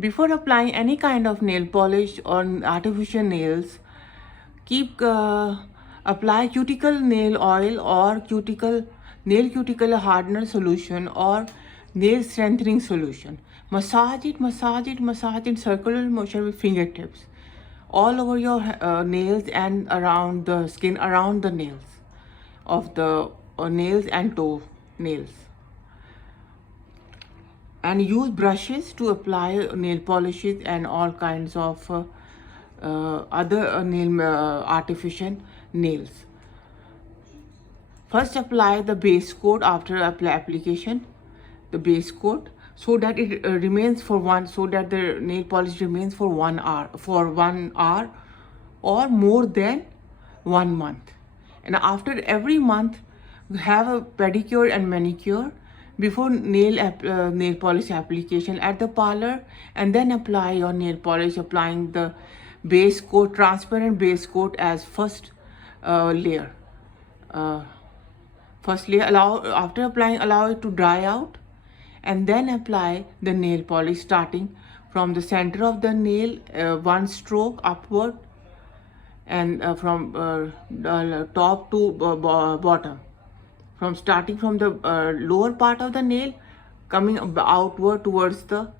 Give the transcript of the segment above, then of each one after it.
Before applying any kind of nail polish or artificial nails, keep apply cuticle nail oil or nail cuticle hardener solution or nail strengthening solution. Massage it in circular motion with fingertips all over your nails and around the skin around the nails of the nails and toe nails, and use brushes to apply nail polishes and all kinds of other nail artificial nails. First apply the base coat after application, the base coat, so that it remains for so that the nail polish remains for 1 hour or more than 1 month. And after every month, have a pedicure and manicure before nail polish application at the parlor, and then apply your nail polish, applying the base coat, transparent base coat as first layer. Firstly, after applying, allow it to dry out, and then apply the nail polish starting from the center of the nail, one stroke upward, and from top to bottom, from starting from the lower part of the nail, coming outward towards the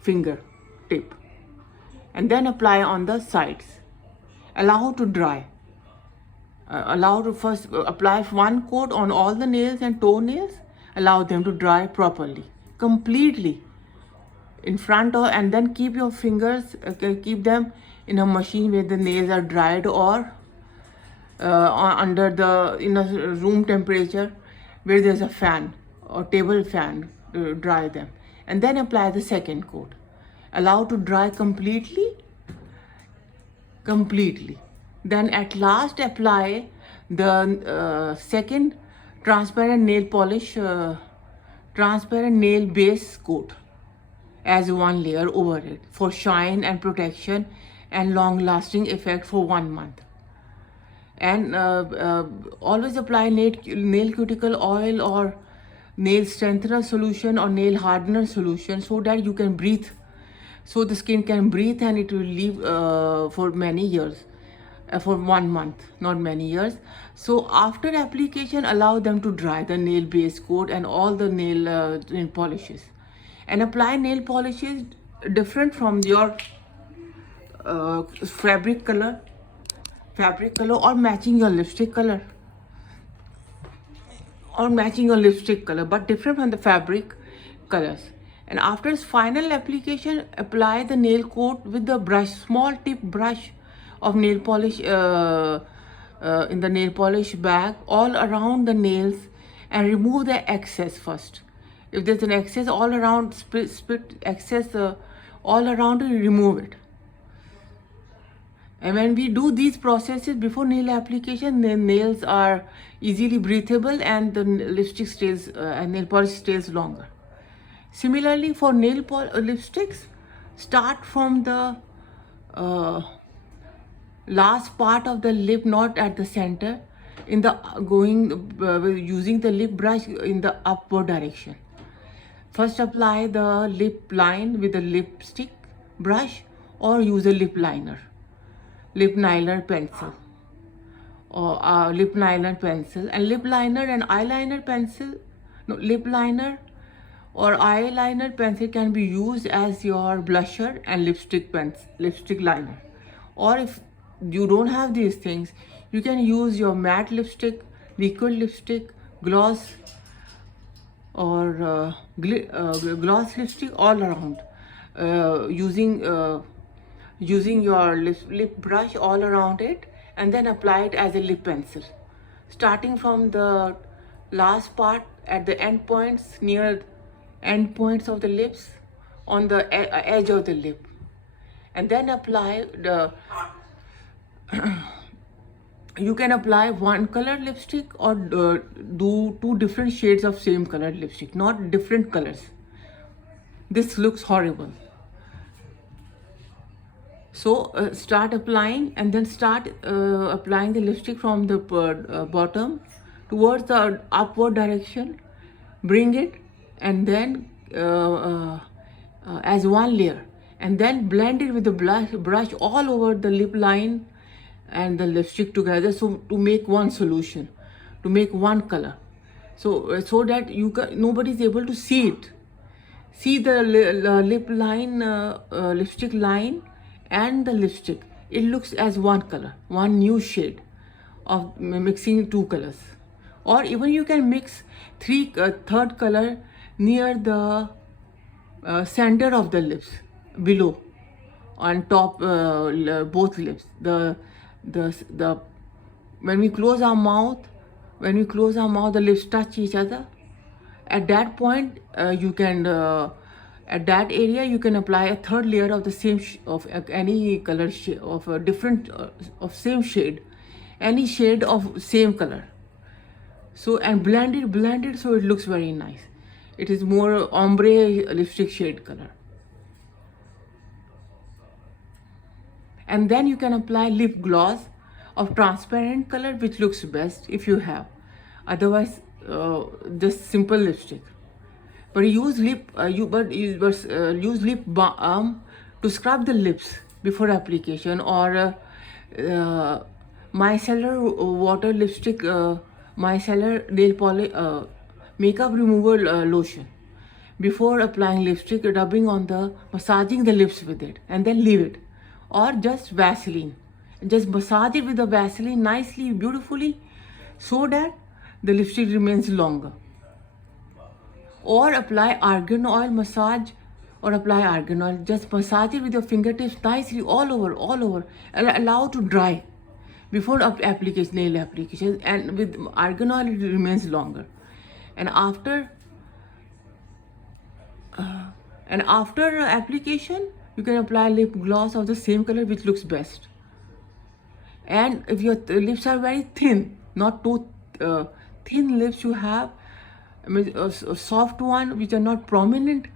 finger tip, and then apply on the sides. Allow to dry. Allow to first apply one coat on all the nails and toenails. Allow them to dry properly, completely in front of, and then keep your fingers, keep them in a machine where the nails are dried, or under the in a room temperature where there's a fan or table fan to dry them, and then apply the second coat. Allow to dry completely. Then at last apply the second transparent nail polish, transparent nail base coat as one layer over it for shine and protection and long lasting effect for 1 month. And always apply nail cuticle oil or nail strengthener solution or nail hardener solution, so that you can breathe, so the skin can breathe, and it will leave for many years, for 1 month, not many years. So after application, allow them to dry, the nail base coat and all the nail polishes, and apply nail polishes different from your fabric color or matching your lipstick color, but different from the fabric colors. And after its final application, apply the nail coat with the brush, small tip brush of nail polish in the nail polish bag all around the nails, and remove the excess first. If there's an excess all around, split excess all around, remove it. And when we do these processes before nail application, the nails are easily breathable, and the lipstick stays and nail polish stays longer. Similarly, for lipsticks, start from the last part of the lip, not at the center, in the using the lip brush in the upward direction. First apply the lip line with a lipstick brush, or use a lip nylon pencil, or lip nylon pencil, and lip liner and eyeliner pencil. No, lip liner or eyeliner pencil can be used as your blusher and lipstick liner. Or if you don't have these things, you can use your matte lipstick, liquid lipstick, gloss, or gloss lipstick all around, using your lip brush all around it, and then apply it as a lip pencil, starting from the last part at the end points, near end points of the lips, on the edge of the lip, and then apply the you can apply one color lipstick, or do 2 different shades of same colored lipstick, not different colors. This looks horrible. So start applying, and then start applying the lipstick from the bottom towards the upward direction. Bring it, and then as one layer, and then blend it with the brush all over the lip line and the lipstick together, so to make one solution, to make one color, so that nobody is able to see it. See the lip line, lipstick line and the lipstick, it looks as one color, one new shade of mixing two colors. Or even you can mix third color near the center of the lips, below, on top, both lips. The when we close our mouth, the lips touch each other. At that point, you can at that area you can apply a third layer of the same of any color of a different of same shade, any shade of same color. So, and blend it so it looks very nice. It is more ombre lipstick shade color. And then you can apply lip gloss of transparent color, which looks best if you have. Otherwise, just simple lipstick. But use use lip balm to scrub the lips before application, or micellar water lipstick, micellar nail polish makeup remover lotion before applying lipstick, massaging the lips with it, and then leave it. Or just Vaseline, just massage it with the Vaseline nicely, beautifully, so that the lipstick remains longer. Or apply argan oil massage, or apply argan oil, just massage it with your fingertips nicely all over, and allow to dry before application, nail application. And with argan oil it remains longer. And after application, you can apply lip gloss of the same color, which looks best. And if your lips are very thin, not too thin lips you have, I mean, a soft one which are not prominent,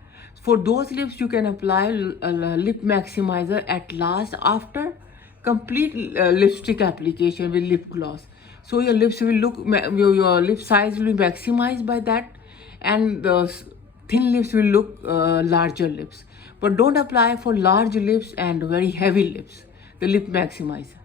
for those lips you can apply a lip maximizer at last, after complete lipstick application with lip gloss. So your lips will look, your lip size will be maximized by that, and the thin lips will look larger lips. But don't apply for large lips and very heavy lips, the lip maximizer.